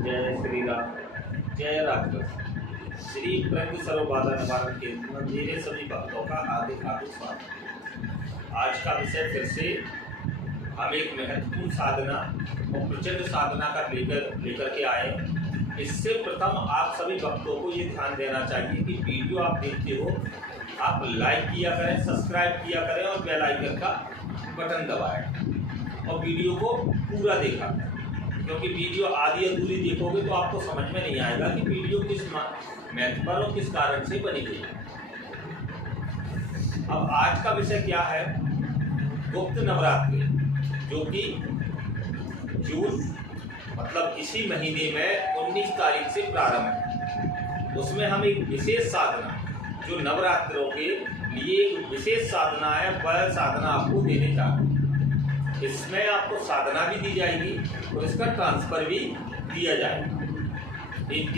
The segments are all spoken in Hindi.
जय श्री राम। जय राम। श्री प्रज्ञ सर्वबाधा निवारण केंद्र में मेरे सभी भक्तों का हार्दिक हार्दिक स्वागत। आज का विषय फिर से हम एक महत्वपूर्ण साधना और प्रचंड साधना का लेकर के आए। इससे प्रथम आप सभी भक्तों को ये ध्यान देना चाहिए कि वीडियो आप देखते हो, आप लाइक किया करें, सब्सक्राइब किया करें और बेल आइकन का बटन दबाएं और वीडियो को पूरा देखा करें, क्योंकि वीडियो आधी अधूरी देखोगे तो आपको समझ में नहीं आएगा कि वीडियो किस महत्व पर और किस कारण से बनी गई है। अब आज का विषय क्या है? गुप्त नवरात्रि, जो कि जून मतलब इसी महीने में 19 तारीख से प्रारंभ है। उसमें हम एक विशेष साधना, जो नवरात्रों के लिए एक विशेष साधना है, वह साधना आपको देने जा रहे हैं। इसमें आपको साधना भी दी जाएगी और इसका ट्रांसफर भी दिया जाएगा।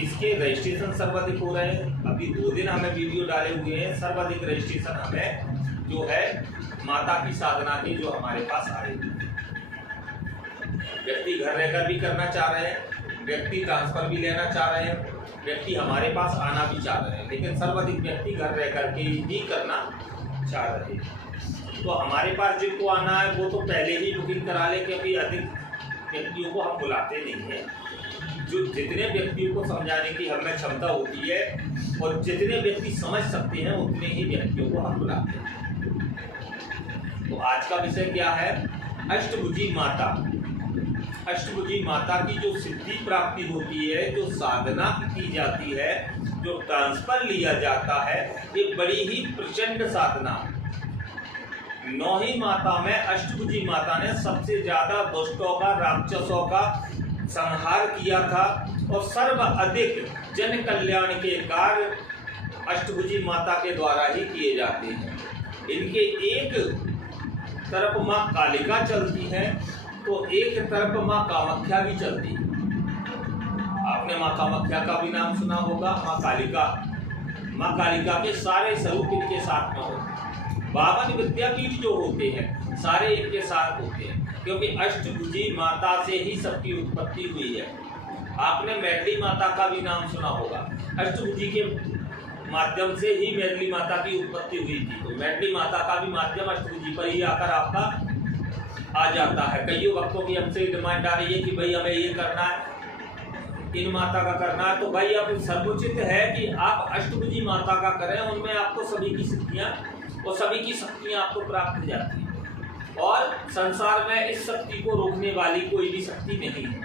इसके रजिस्ट्रेशन सर्वाधिक हो रहे हैं। अभी 2 दिन हमें वीडियो डाले हुए हैं। सर्वाधिक रजिस्ट्रेशन हमें जो है माता की साधना के जो हमारे पास आए, व्यक्ति घर रहकर भी करना चाह रहे हैं, व्यक्ति ट्रांसफर भी लेना चाह रहे हैं, व्यक्ति हमारे पास आना भी चाह रहे हैं, लेकिन सर्वाधिक व्यक्ति घर रहकर के ही करना चाह रहे हैं। तो हमारे पास जिनको आना है वो तो पहले ही बुकिंग करा ले, क्योंकि अधिक व्यक्तियों को हम बुलाते नहीं हैं। जो जितने व्यक्तियों को समझाने की हमें क्षमता होती है और जितने व्यक्ति समझ सकते हैं उतने ही व्यक्तियों को हम बुलाते हैं। तो आज का विषय क्या है? अष्टभुजी माता। अष्टभुजी माता की जो सिद्धि प्राप्ति होती है, जो साधना की जाती है, जो ट्रांसफर लिया जाता है, ये बड़ी ही प्रचंड साधना। 9 ही माता में अष्टभुजी माता ने सबसे ज्यादा दुष्टों का, राक्षसों का संहार किया था और सर्व अधिक जन कल्याण के कार्य अष्टभुजी माता के द्वारा ही किए जाते हैं। इनके एक तरफ माँ कालिका चलती है तो एक तरफ माँ कामाख्या भी चलती है। आपने माँ कामाख्या का भी नाम सुना होगा। माँ कालिका के सारे स्वरूप इनके साथ में होते हैं। 52 विद्यापीठ जो होते हैं सारे इनके साथ होते हैं, क्योंकि अष्टभुजी माता से ही सबकी उत्पत्ति हुई है। आपने मैथिली माता का भी नाम सुना होगा। अष्टभुजी के माध्यम से ही मैथिली माता की उत्पत्ति हुई थी। तो मैथिली माता का भी माध्यम अष्टभुजी पर ही आकर आपका आ जाता है। कईयों भक्तों की हमसे डिमांड आ रही है कि भाई हमें ये करना है, इन माता का करना है। तो भाई अब सर्वोचित है कि आप अष्टभुजी माता का करें। उनमें आपको सभी की सिद्धियां और सभी की शक्तियां आपको प्राप्त हो जाती हैं और संसार में इस शक्ति को रोकने वाली कोई भी शक्ति नहीं है,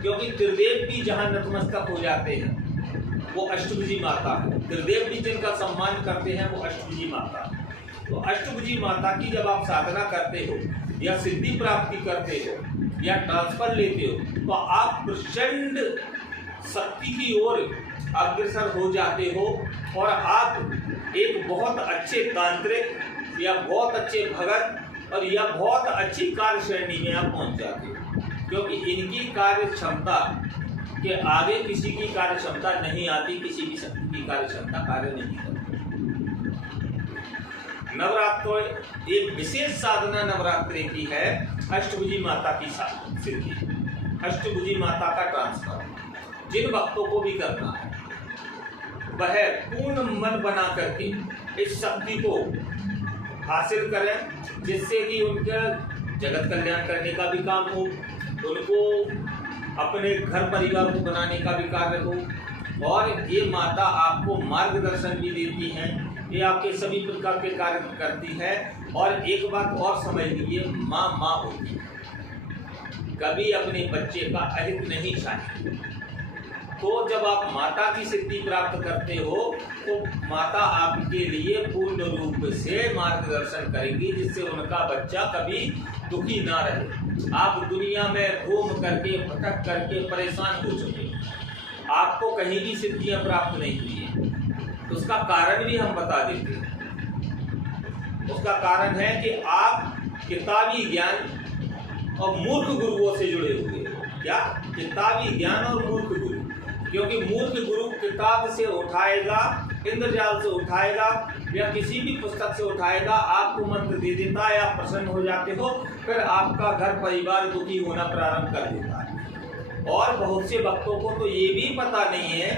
क्योंकि त्रिदेव भी जहां नतमस्तक हो जाते हैं वो अष्टभुजी माता है। त्रिदेव भी जिनका सम्मान करते हैं वो अष्टभुजी माता है। तो अष्टभुजी माता की जब आप साधना करते हो या सिद्धि प्राप्ति करते हो या ट्रांसफर लेते हो तो आप प्रचंड शक्ति की ओर अग्रसर हो जाते हो और आप एक बहुत अच्छे तांत्रिक या बहुत अच्छे भगत और या बहुत अच्छी कार्य श्रेणी में आप पहुंच जाते हो, क्योंकि इनकी कार्य क्षमता के आगे किसी की कार्य क्षमता नहीं आती। किसी भी शक्ति की कार्य क्षमता कार्य नहीं करती। नवरात्र एक विशेष साधना नवरात्रि की है, अष्टभुजी माता की सिद्धि, अष्टभुजी माता का ट्रांसफर। जिन भक्तों को भी करना है वह पूर्ण मन बना करके इस शक्ति को हासिल करें, जिससे कि उनका जगत कल्याण करने का भी काम हो, उनको अपने घर परिवार को बनाने का भी कार्य हो। और ये माता आपको मार्गदर्शन भी देती हैं, ये आपके सभी प्रकार के कार्य करती है। और एक बात और समझ लीजिए, माँ होती है, कभी अपने बच्चे का अहित नहीं चाहती। तो जब आप माता की सिद्धि प्राप्त करते हो तो माता आपके लिए पूर्ण रूप से मार्गदर्शन करेंगी, जिससे उनका बच्चा कभी दुखी ना रहे। आप दुनिया में घूम करके भटक करके परेशान हो चुके, आपको कहीं भी सिद्धियां प्राप्त नहीं हुई है। तो उसका कारण भी हम बता देते हैं। उसका कारण है कि आप किताबी ज्ञान और मूर्ख गुरुओं से जुड़े हुए हो। क्या? किताबी ज्ञान और मूर्ख गुरु। क्योंकि मूर्ख गुरु किताब से उठाएगा, इंद्रजाल से उठाएगा या किसी भी पुस्तक से उठाएगा, आपको मंत्र दे देता है, आप प्रसन्न हो जाते हो, फिर आपका घर परिवार दुखी होना प्रारंभ कर देता है। और बहुत से भक्तों को तो ये भी पता नहीं है,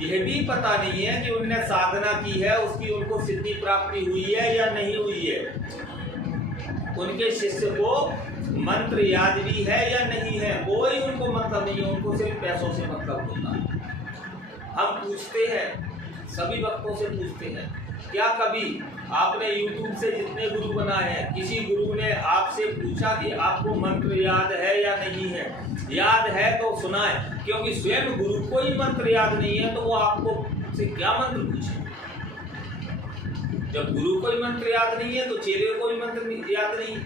यह भी पता नहीं है कि उन्होंने साधना की है, उसकी उनको सिद्धि प्राप्ति हुई है या नहीं हुई है। उनके शिष्य को मंत्र याद भी है या नहीं है, कोई उनको मतलब नहीं है, उनको सिर्फ पैसों से मतलब होता है। हम पूछते हैं, सभी भक्तों से पूछते हैं, क्या कभी आपने YouTube से जितने गुरु बनाए हैं, किसी गुरु ने आपसे पूछा कि आपको मंत्र याद है या नहीं है? याद है तो सुनाए, क्योंकि स्वयं गुरु को ही मंत्र याद नहीं है तो वो आपको से क्या मंत्र पूछे। जब गुरु को ही मंत्र याद नहीं है तो चेले को भी मंत्र याद नहीं,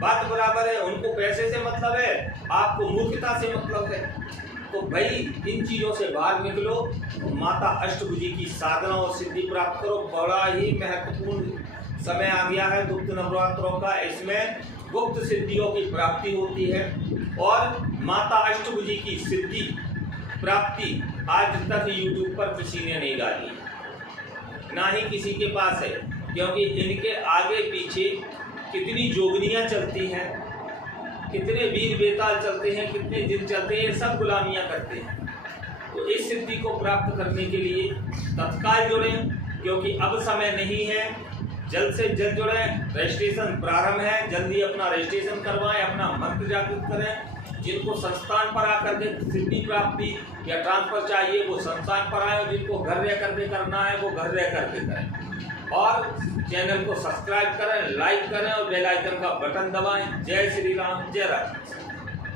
बात बराबर है। उनको पैसे से मतलब है, आपको मूर्खता से मतलब है। तो भाई इन चीज़ों से बाहर निकलो, माता अष्टभुजी की साधना और सिद्धि प्राप्त करो। बड़ा ही महत्वपूर्ण समय आ गया है गुप्त नवरात्रों का, इसमें गुप्त सिद्धियों की प्राप्ति होती है। और माता अष्टभुजी की सिद्धि प्राप्ति आज तक YouTube पर किसी ने नहीं डाली, ना ही किसी के पास है, क्योंकि इनके आगे पीछे कितनी जोगनियाँ चलती हैं, कितने वीर बेताल चलते हैं, कितने जिन चलते हैं, सब गुलामियाँ करते हैं। तो इस सिद्धि को प्राप्त करने के लिए तत्काल जुड़ें, क्योंकि अब समय नहीं है, जल्द से जल्द जुड़ें। रजिस्ट्रेशन प्रारंभ है, जल्दी अपना रजिस्ट्रेशन करवाएं, अपना मंत्र जागृत करें। जिनको संस्थान पर आकर के सिद्धि प्राप्ति या ट्रांसफर चाहिए वो संस्थान पर आए, और जिनको घर रह करके करना है वो घर रह करके करें। और चैनल को सब्सक्राइब करें, लाइक करें और बेल आइकन का बटन दबाएं। जय श्री राम, जय राम।